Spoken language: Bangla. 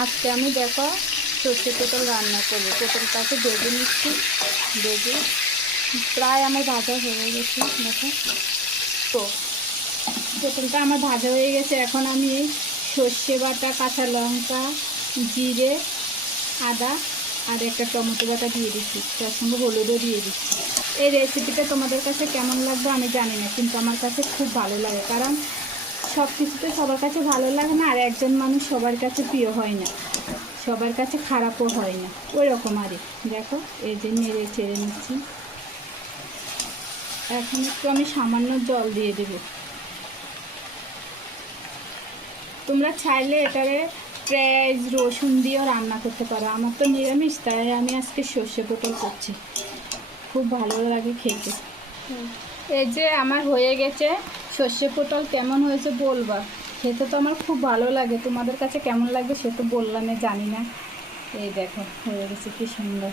আজকে আমি দেখো সর্ষে পটল রান্না করবো। পটলটাকে ভেজে নিচ্ছি, ভেজে প্রায় আমার ভাজা হয়ে গেছে। দেখো তো পটলটা আমার ভাজা হয়ে গেছে। এখন আমি এই সর্ষে বাটা, কাঁচা লঙ্কা, জিরে, আদা আর একটা টমেটো বাটা দিয়ে দিচ্ছি, তার সঙ্গে হলুদও দিয়ে দিচ্ছি। এই রেসিপিটা তোমাদের কাছে কেমন লাগবে আমি জানি না, কিন্তু আমার কাছে খুব ভালো লাগে। কারণ সব কিছুতে সবার কাছে ভালো লাগে না, আর একজন মানুষ সবার কাছে প্রিয় হয় না, সবার কাছে খারাপও হয় না, ওই রকম আরই। দেখো এই যে নেড়ে চেড়ে নিচ্ছি। এখন একটু আমি সামান্য জল দিয়ে দেব। তোমরা চাইলে এটারে পেঁয়াজ রসুন দিয়েও রান্না করতে পারো। আমার তো নিরামিষ, তাই আমি আজকে সর্ষে পটল করছি, খুব ভালো লাগে খেতে। এই যে আমার হয়ে গেছে সর্ষে পটল। কেমন হয়েছে বলবা, খেতে তো আমার খুব ভালো লাগে। তোমাদের কাছে কেমন লাগবে সে তো বললাম, জানি না। এই দেখো হয়ে গেছে কি সুন্দর।